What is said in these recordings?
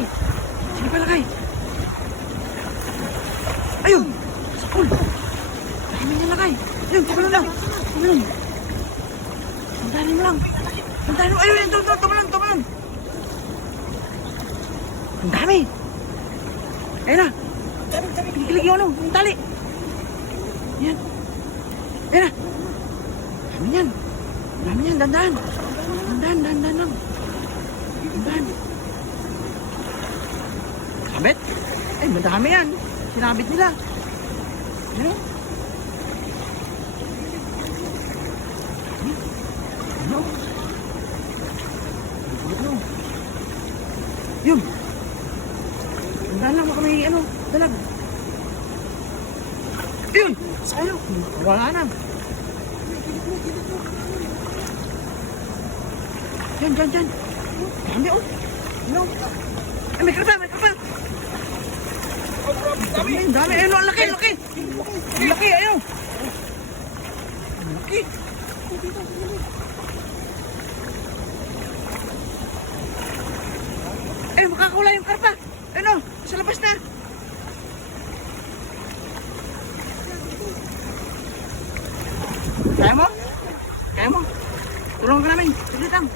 palakay. Sige, palakay. Ayun! Sakol! Dami niya lakay. Ayun, tumalon lang. Tumalon. Sandarin mo lang. Sandarin mo. Ayun, tumalon. Ang dami. Ayun na. Kilig yung ano, yung tali. Yan. Ayun na. Dami niyan. Dandan. Dandan lang. Dandan. Sabit? Ay, madami yan. Sinabit nila. Ano? Ano? Yun. Dandan lang, baka may ano, dalag. Yun! Sayo. Wala na. Diyan. Dami oh. Ano? Ay, may karpa. Dami. Ayun, ang laki. Ang laki, ayun. Ang laki. Ay, makakula yung karpa. Ayun, sa labas na. Kaya mo? Tulungan ka namin. Saglit lang.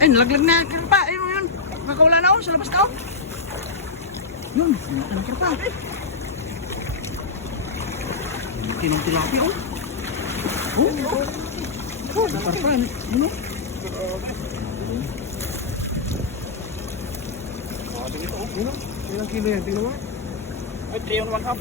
Ay, nalaglag na kirpa. Ayun. Makakawala na ako. Sa labas na ako. Yun. Ang kirpa. Kinong tilapi, oh. Nakarpa. Ano? Ilang kilo yan? Tingnan mo? Ay, 3 and 1 half.